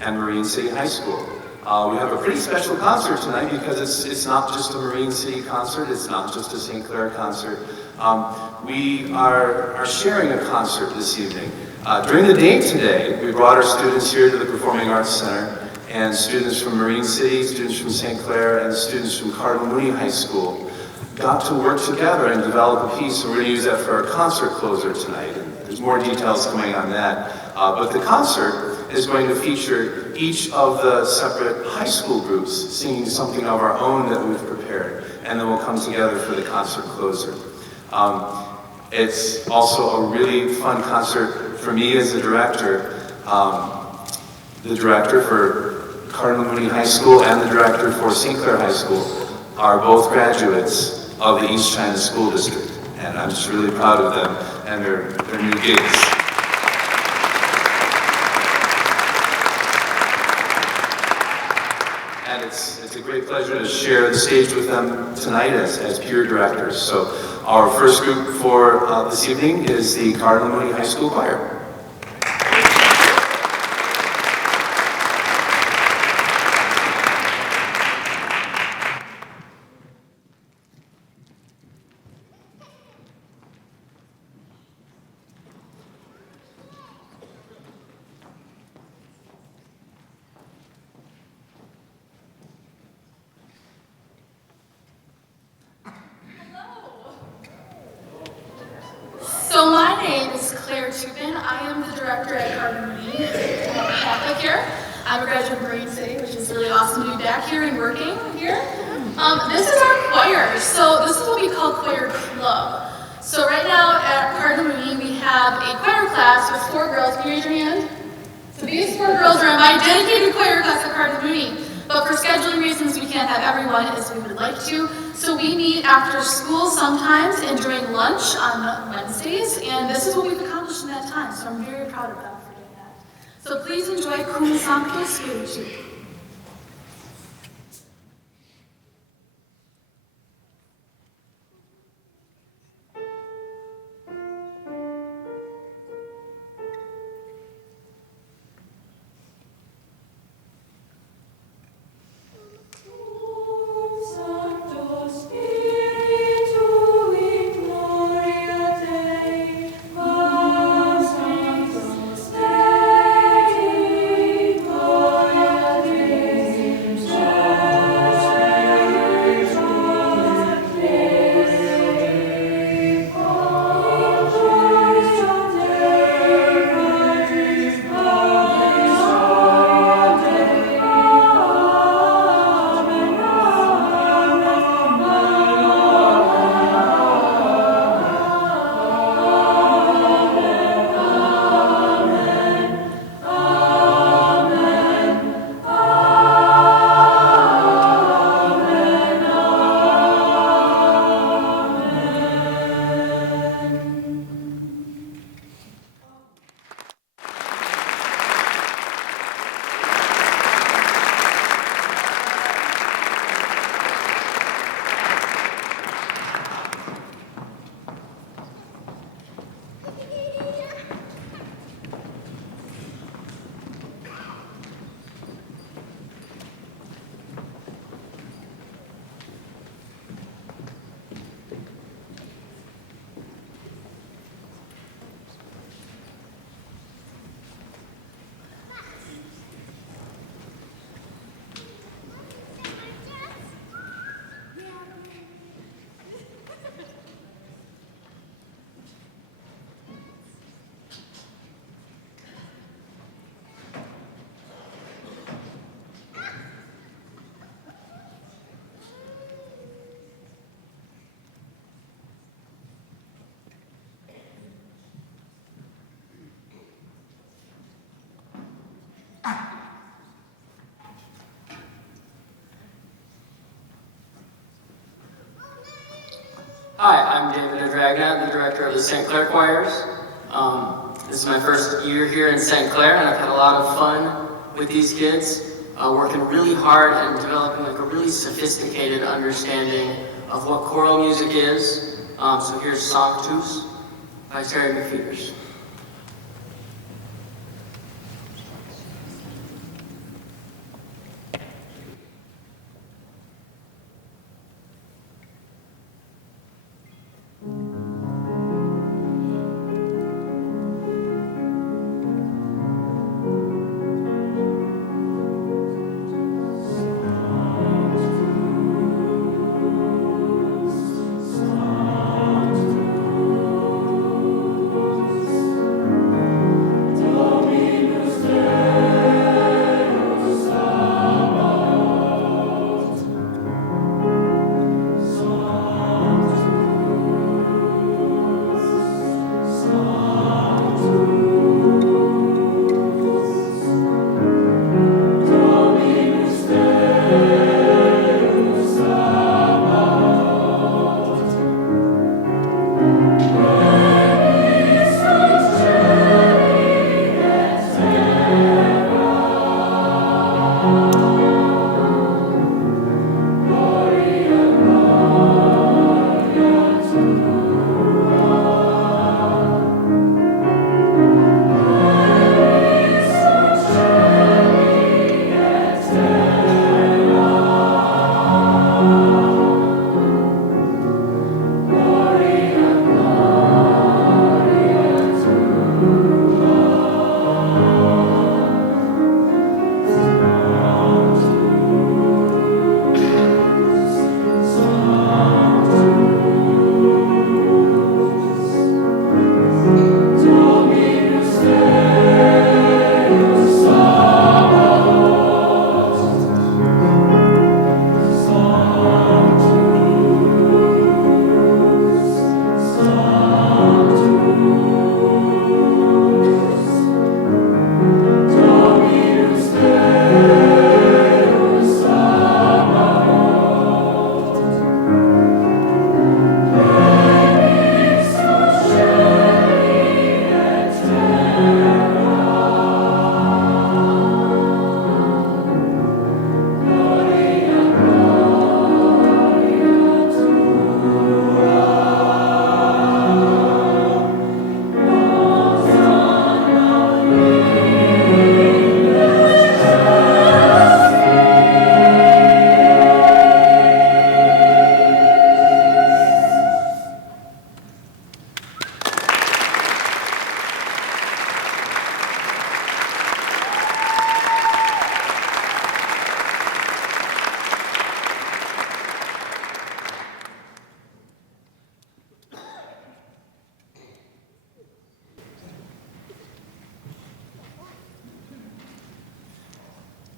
and Marine City High School. We have a pretty special concert tonight because it's not just a Marine City concert, it's not just a St. Clair concert. We are sharing a concert this evening. During the day today, we brought our students here to the Performing Arts Center, and students from Marine City, students from St. Clair, and students from Cardinal Mooney High School got to work together and develop a piece, and we're going to use that for our concert closer tonight. And there's more details coming on that. But the concert is going to feature each of the separate high school groups singing something of our own that we've prepared, and then we'll come together for the concert closer. It's also a really fun concert for me as the director. The director for Cardinal Mooney High School and the director for St. Clair High School are both graduates of the East China School District, and I'm just really proud of them and their new gigs. And it's a great pleasure to share the stage with them tonight as peer directors. So our first group for this evening is the Cardinal Mooney High School Choir. So my name is Clair. I am the director at Cardinal Mooney Catholic here. I'm a graduate of Marine City, which is really awesome to be back here and working here. This is our choir. So this is what we call choir club. So right now at Cardinal Mooney we have a choir class with 4 girls. Can you raise your hand? So these 4 girls are in my dedicated choir class at Cardinal Mooney. But for scheduling reasons, we can't have everyone as we would like to. So we meet after school sometimes and during lunch on Wednesdays, and this is what we've accomplished in that time. So I'm very proud of them for doing that. So please enjoy Cum Sancto Spiritu. Hi, I'm David Dragna. I'm the director of the St. Clair Choirs. This is my first year here in St. Clair, and I've had a lot of fun with these kids, working really hard and developing like a really sophisticated understanding of what choral music is. So here's Sanctus by Terry McPheeters.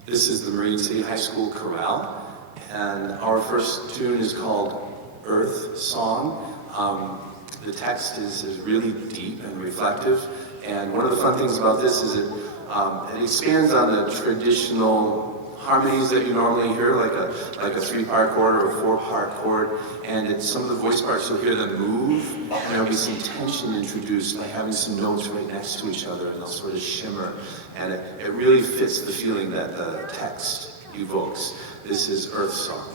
This is the Marine City High School Chorale, and our first tune is called Earth Song. The text is really deep and reflective, and one of the fun things about this is it expands on the traditional harmonies that you normally hear, like a 3-part chord or a 4-part chord, and some of the voice parts you'll hear them move, and there'll be some tension introduced by having some notes right next to each other, and they'll sort of shimmer, and it really fits the feeling that the text evokes. This is Earth Song.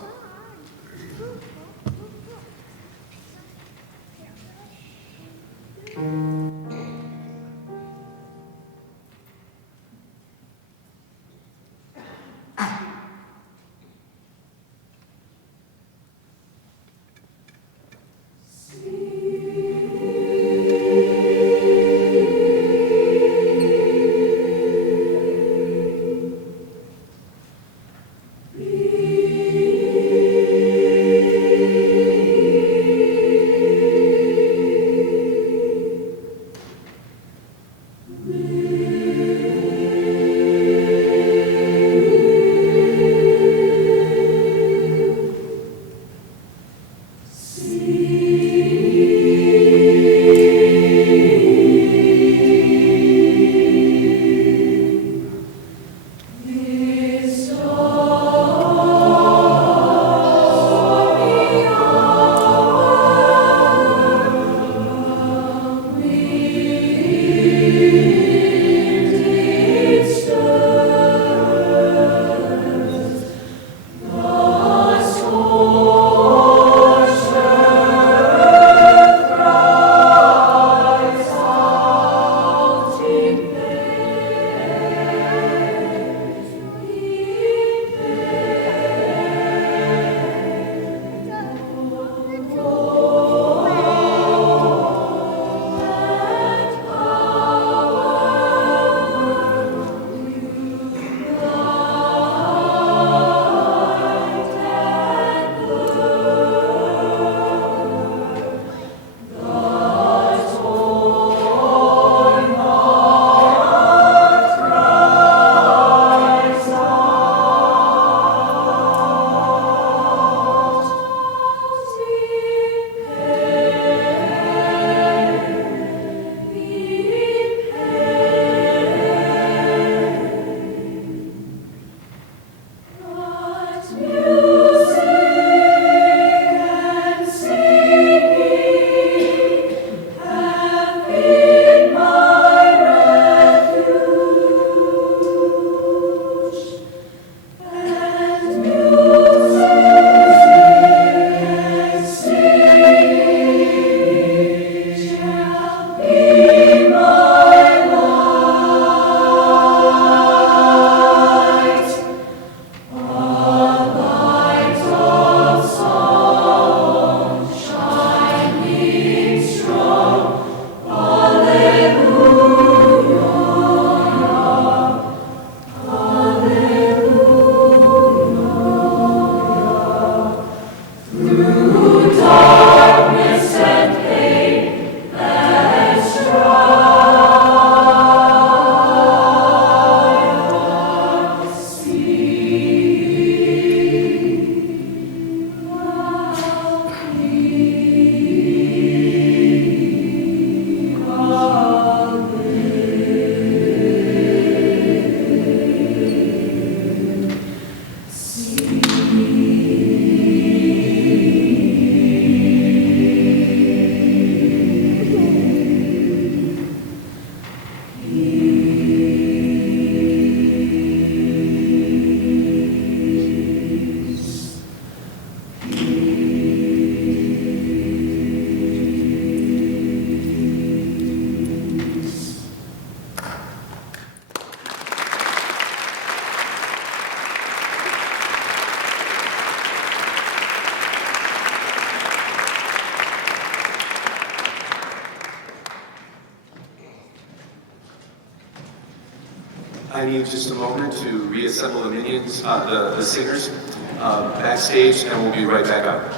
I need just a moment to reassemble the minions, the singers backstage, and we'll be right back up.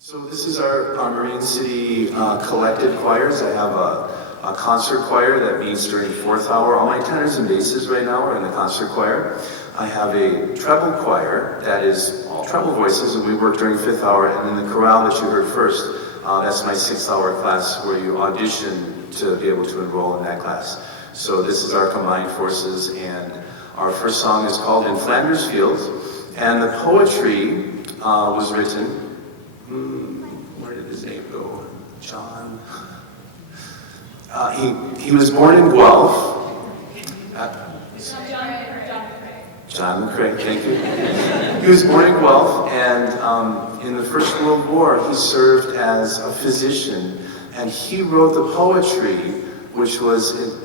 So this is our Marine City collective choirs. I have a concert choir that meets during fourth hour. All my tenors and basses right now are in the concert choir. I have a treble choir that is all treble voices, and we work during fifth hour. And then the chorale that you heard first, that's my 6th hour class where you audition to be able to enroll in that class. So this is our combined forces, and our first song is called In Flanders Fields, and the poetry was written, where did his name go? John. He was born in Guelph. John McCrae, thank you. He was born in Guelph, and in the First World War, he served as a physician, and he wrote the poetry, which was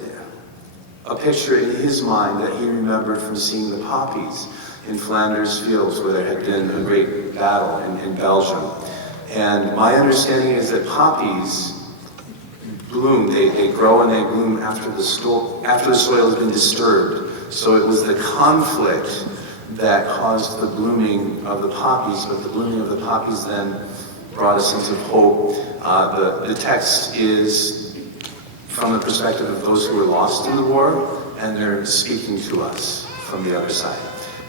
a picture in his mind that he remembered from seeing the poppies in Flanders Fields, where there had been a great battle in Belgium. And my understanding is that poppies bloom, they grow and they bloom after the soil has been disturbed. So it was the conflict that caused the blooming of the poppies, but the blooming of the poppies then brought a sense of hope. The text is from the perspective of those who were lost in the war, and they're speaking to us from the other side.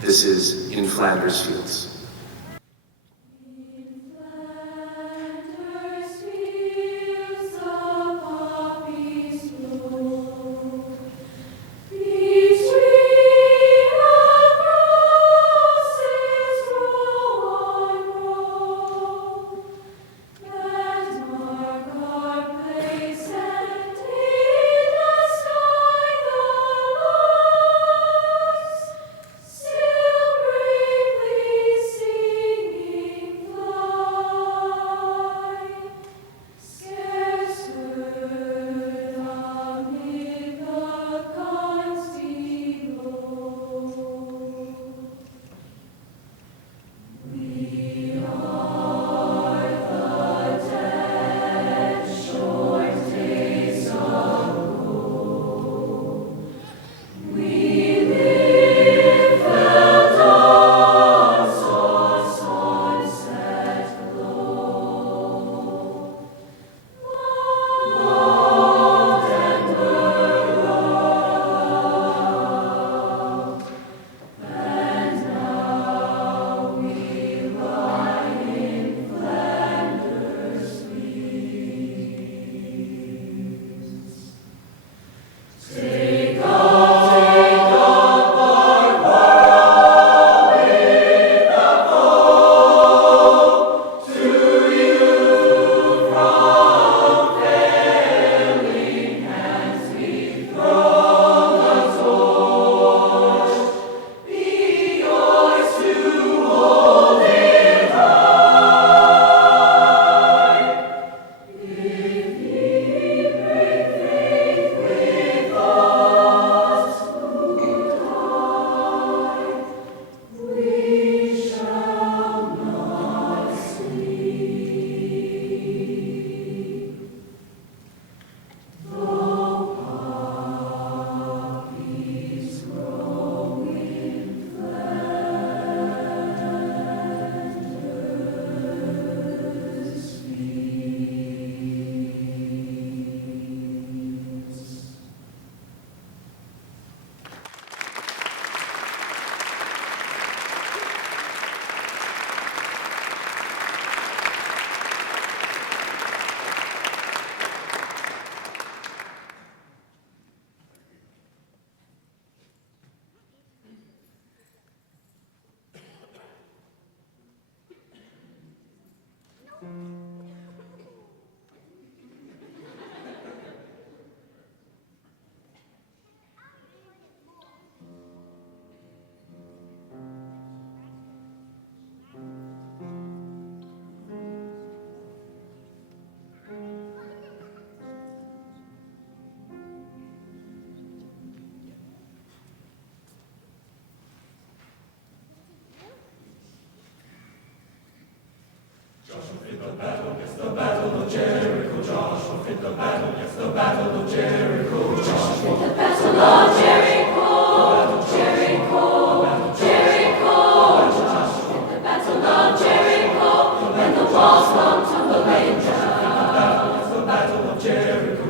This is In Flanders Fields.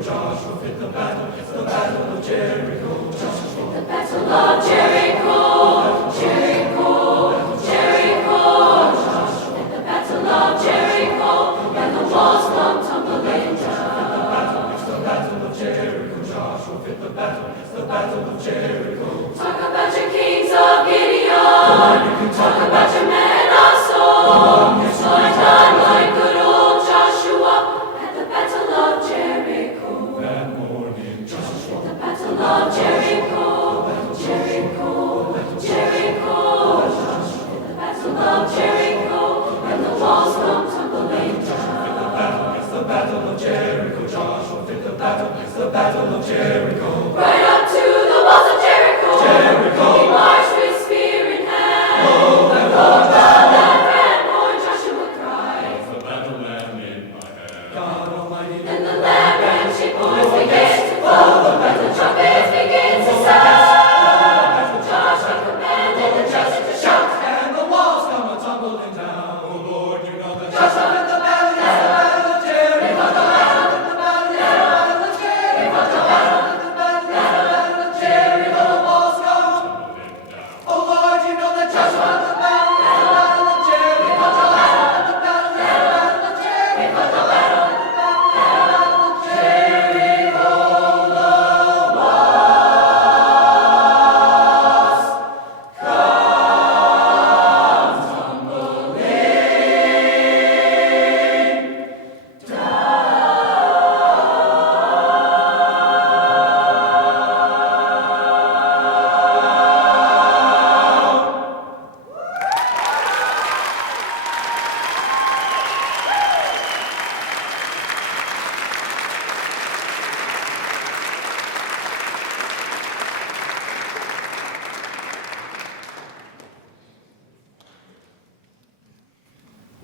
Joshua fit the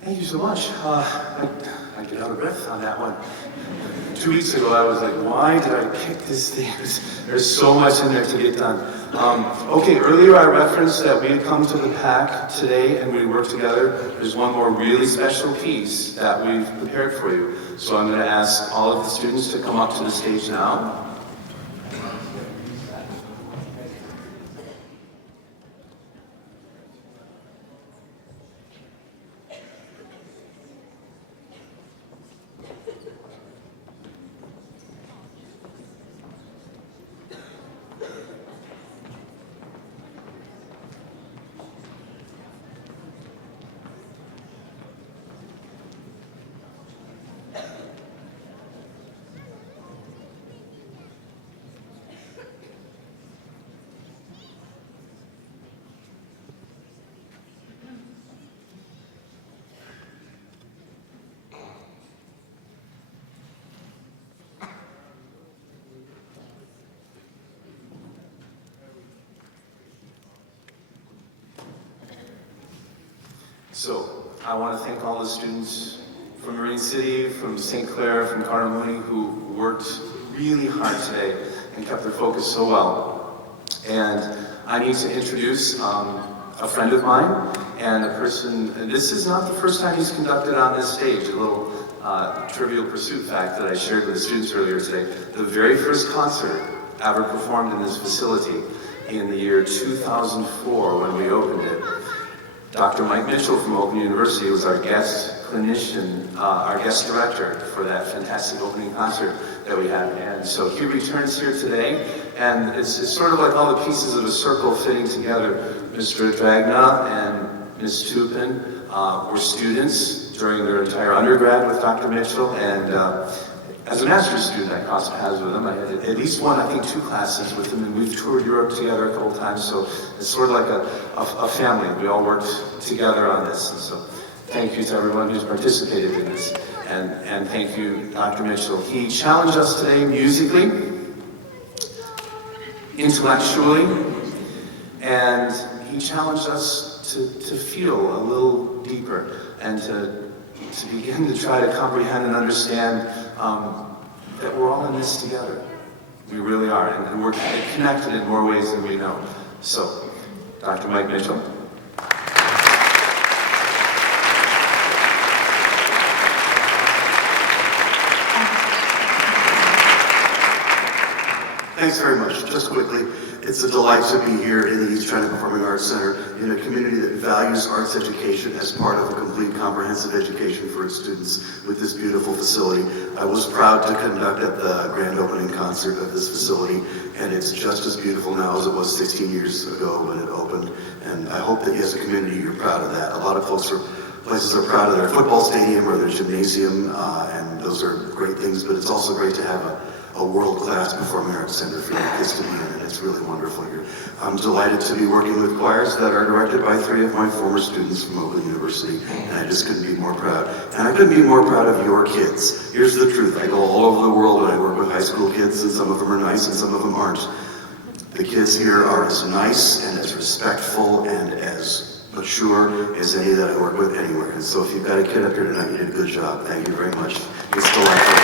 Thank you so much. I get out of breath on that one. 2 weeks ago, I was like, why did I pick this thing? There's so much in there to get done. Okay, earlier I referenced that we had come to the PAC today and we worked together. There's one more really special piece that we've prepared for you. So I'm going to ask all of the students to come up to the stage now. So I want to thank all the students from Marine City, from Sinclair, from Cardinal, Mooney, who worked really hard today and kept their focus so well. And I need to introduce a friend of mine and a person, and this is not the first time he's conducted on this stage, a little trivial pursuit fact that I shared with the students earlier today. The very first concert ever performed in this facility in the year 2004 when we opened it. Dr. Mike Mitchell from Open University was our guest clinician, our guest director for that fantastic opening concert that we had. And so he returns here today, and it's sort of like all the pieces of a circle fitting together. Mr. Dragna and Ms. Tupin were students during their entire undergrad with Dr. Mitchell, and as a master's student, I crossed paths with him. I had at least one, I think 2 classes with him, and we've toured Europe together a couple times, so it's sort of like a family. We all worked together on this, and so thank you to everyone who's participated in this, and thank you, Dr. Mitchell. He challenged us today musically, intellectually, and he challenged us to feel a little deeper and to begin to try to comprehend and understand that we're all in this together. We really are, and we're connected in more ways than we know. So, Dr. Mike Mitchell. Thanks very much. Just quickly, it's a delight to be here in the East China Performing Arts Center in a community that values arts education as part of a complete comprehensive education for its students with this beautiful facility. I was proud to conduct at the grand opening concert of this facility, and it's just as beautiful now as it was 16 years ago when it opened. And I hope that as a community you're proud of that. A lot of places are proud of their football stadium or their gymnasium, and those are great things, but it's also great to have a world-class performing arts center for your kids to be in, and it's really wonderful here. I'm delighted to be working with choirs that are directed by 3 of my former students from Oakland University, and I just couldn't be more proud. And I couldn't be more proud of your kids. Here's the truth. I go all over the world and I work with high school kids, and some of them are nice and some of them aren't. The kids here are as nice and as respectful and as mature as any that I work with anywhere. And so if you've got a kid up here tonight, you did a good job. Thank you very much. It's delightful.